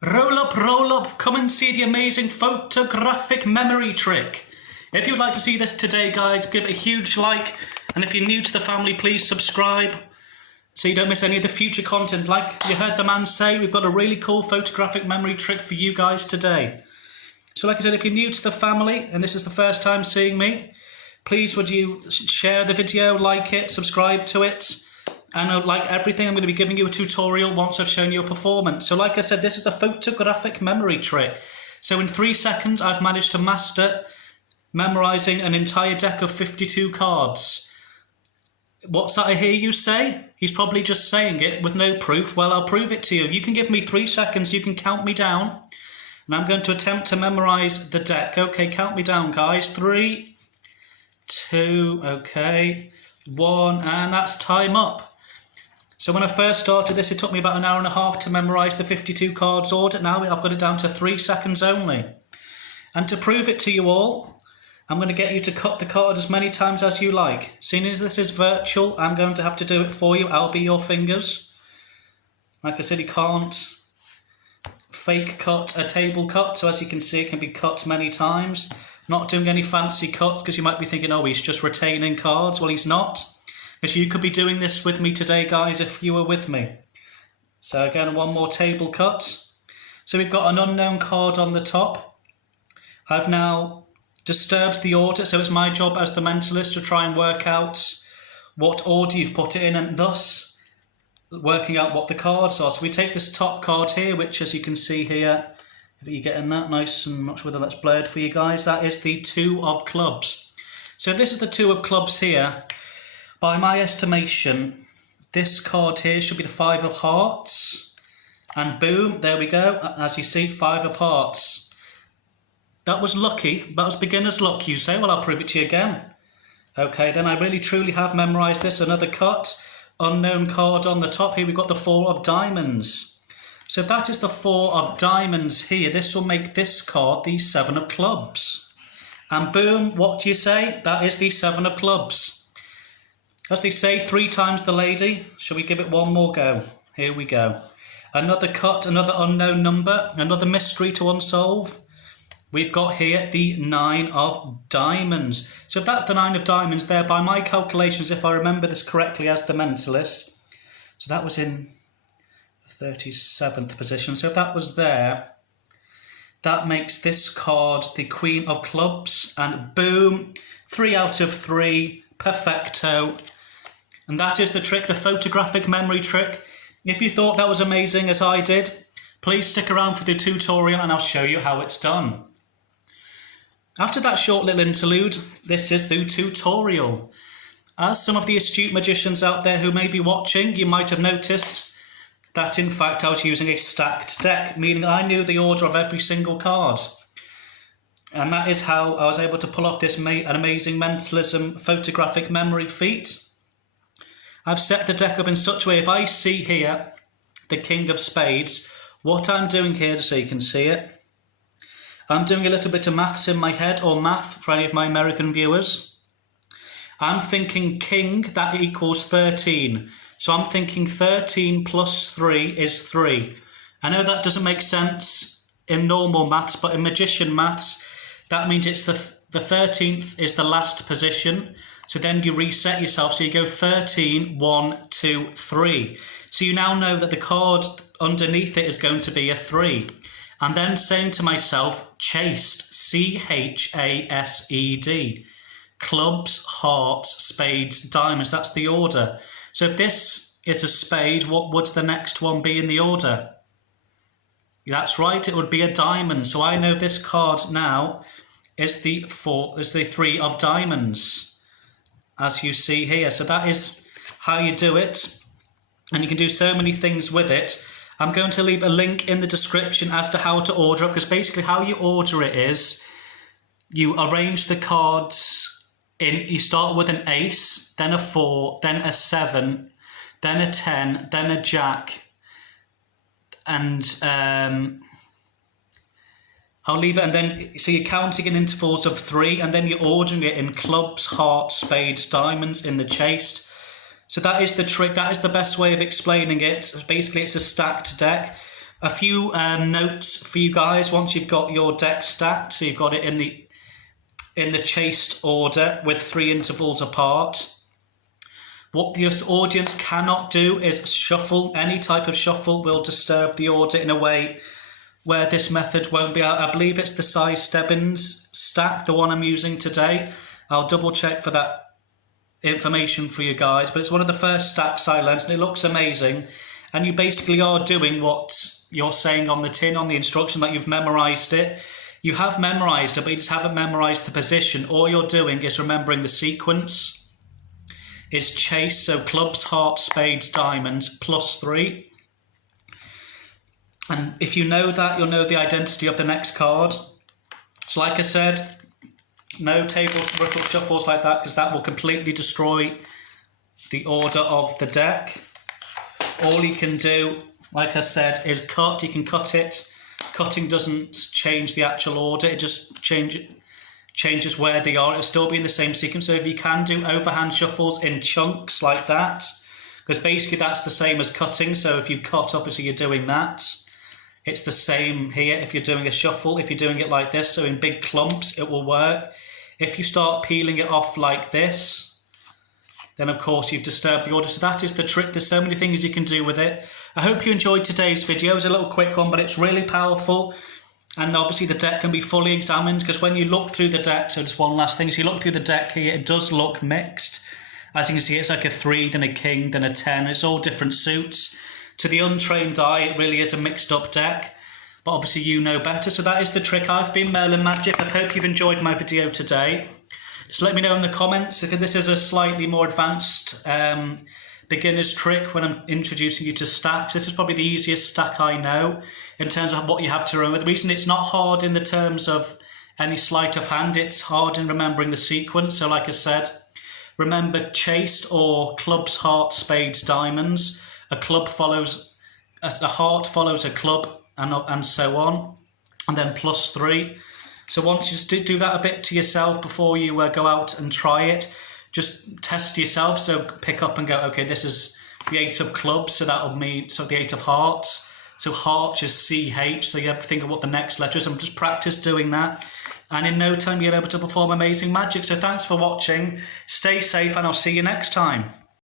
Roll up, come and see the amazing photographic memory trick. If you'd like to see this today, guys, give it a huge like, and if you're new to the family, please subscribe so you don't miss any of the future content. Like you heard the man say, we've got a really cool photographic memory trick for you guys today. So like I said, if you're new to the family and this is the first time seeing me, please would you share the video, like it, subscribe to it. And like everything, I'm going to be giving you a tutorial once I've shown you a performance. So like I said, this is the photographic memory trick. So in 3 seconds, I've managed to master memorising an entire deck of 52 cards. What's that I hear you say? He's probably just saying it with no proof. Well, I'll prove it to you. You can give me 3 seconds, you can count me down. And I'm going to attempt to memorise the deck. Okay, count me down, guys. 3, 2, okay, 1, and that's time up. So when I first started this, it took me about an hour and a half to memorise the 52 cards order. Now I've got it down to 3 seconds only. And to prove it to you all, I'm going to get you to cut the card as many times as you like. Seeing as this is virtual, I'm going to have to do it for you. I'll be your fingers. Like I said, you can't fake cut a table cut. So as you can see, it can be cut many times. Not doing any fancy cuts because you might be thinking, oh, he's just retaining cards. Well, he's not. Because you could be doing this with me today, guys, if you were with me. So again, one more table cut. So we've got an unknown card on the top. I've now disturbed the order, so it's my job as the mentalist to try and work out what order you've put it in, and thus working out what the cards are. So we take this top card here, which as you can see here, if you're getting that nice and much whether that's blurred for you guys, that is the 2 of clubs. So this is the 2 of clubs here. By my estimation, this card here should be the 5 of hearts. And boom, there we go. As you see, 5 of hearts. That was lucky. That was beginner's luck, you say. Well, I'll prove it to you again. Okay, then I really truly have memorised this. Another cut. Unknown card on the top. Here we've got the 4 of diamonds. So that is the 4 of diamonds here. This will make this card the 7 of clubs. And boom, what do you say? That is the 7 of clubs. As they say, 3 times the lady. Shall we give it one more go? Here we go. Another cut, another unknown number, another mystery to unsolve. We've got here the 9 of diamonds. So if that's the 9 of diamonds there, by my calculations, if I remember this correctly as the mentalist, so that was in the 37th position. So if that was there, that makes this card the Queen of clubs. And boom, 3 out of 3, perfecto. And that is the trick, the photographic memory trick. If you thought that was amazing as I did, please stick around for the tutorial and I'll show you how it's done. After that short little interlude, this is the tutorial. As some of the astute magicians out there who may be watching, you might have noticed that in fact I was using a stacked deck, meaning I knew the order of every single card. And that is how I was able to pull off this an amazing mentalism photographic memory feat. I've set the deck up in such a way, if I see here the King of Spades, what I'm doing here, just so you can see it, I'm doing a little bit of maths in my head, or math for any of my American viewers. I'm thinking king, that equals 13. So I'm thinking 13 plus 3 is 3. I know that doesn't make sense in normal maths, but in magician maths, that means it's the 13th is the last position. So then you reset yourself. So you go 13, 1, 2, 3. So you now know that the card underneath it is going to be a 3. And then saying to myself, chased, C-H-A-S-E-D. Clubs, hearts, spades, diamonds. That's the order. So if this is a spade, what would the next one be in the order? That's right, it would be a diamond. So I know this card now is the 3 of diamonds, as you see here. So that is how you do it. And you can do so many things with it. I'm going to leave a link in the description as to how to order it, because basically how you order it is you arrange the cards in, you start with an ace, then a 4, then a 7, then a 10, then a jack, and I'll leave it, and then so you're counting in intervals of 3, and then you're ordering it in clubs, hearts, spades, diamonds in the chased. So that is the trick. That is the best way of explaining it. Basically, it's a stacked deck. A few notes for you guys once you've got your deck stacked. So you've got it in the chased order with 3 intervals apart. What the audience cannot do is shuffle. Any type of shuffle will disturb the order in a way where this method won't be out. I believe it's the size Stebbins stack, the one I'm using today. I'll double check for that information for you guys, but it's one of the first stacks I learned and it looks amazing. And you basically are doing what you're saying on the tin, on the instruction, that you've memorised it. You have memorised it, but you just haven't memorised the position. All you're doing is remembering the sequence. Is chase, so clubs, hearts, spades, diamonds, +3. And if you know that, you'll know the identity of the next card. So like I said, no table riffle shuffles like that, because that will completely destroy the order of the deck. All you can do, like I said, is cut. You can cut it. Cutting doesn't change the actual order. It just changes where they are. It'll still be in the same sequence. So if you can do overhand shuffles in chunks like that, because basically that's the same as cutting. So if you cut, obviously you're doing that. It's the same here if you're doing a shuffle. If you're doing it like this, so in big clumps, it will work. If you start peeling it off like this, then of course you've disturbed the order. So that is the trick. There's so many things you can do with it. I hope you enjoyed today's video. It's a little quick one, but it's really powerful. And obviously the deck can be fully examined, because when you look through the deck, so just one last thing, so you look through the deck here, it does look mixed. As you can see, it's like a 3, then a king, then a 10. It's all different suits. To the untrained eye, it really is a mixed up deck. But obviously you know better. So that is the trick. I've been Merlin Magic. I hope you've enjoyed my video today. Just let me know in the comments if this is a slightly more advanced beginner's trick when I'm introducing you to stacks. This is probably the easiest stack I know in terms of what you have to remember. The reason it's not hard in the terms of any sleight of hand, it's hard in remembering the sequence. So like I said, remember chased or clubs, hearts, spades, diamonds. A club follows, a heart follows a club, and so on, and then +3. So once you just do that a bit to yourself before you go out and try it, just test yourself. So pick up and go, okay, this is the 8 of clubs, so that'll mean, so the 8 of hearts. So heart is CH, so you have to think of what the next letter is, and just practice doing that. And in no time, you're able to perform amazing magic. So thanks for watching, stay safe, and I'll see you next time.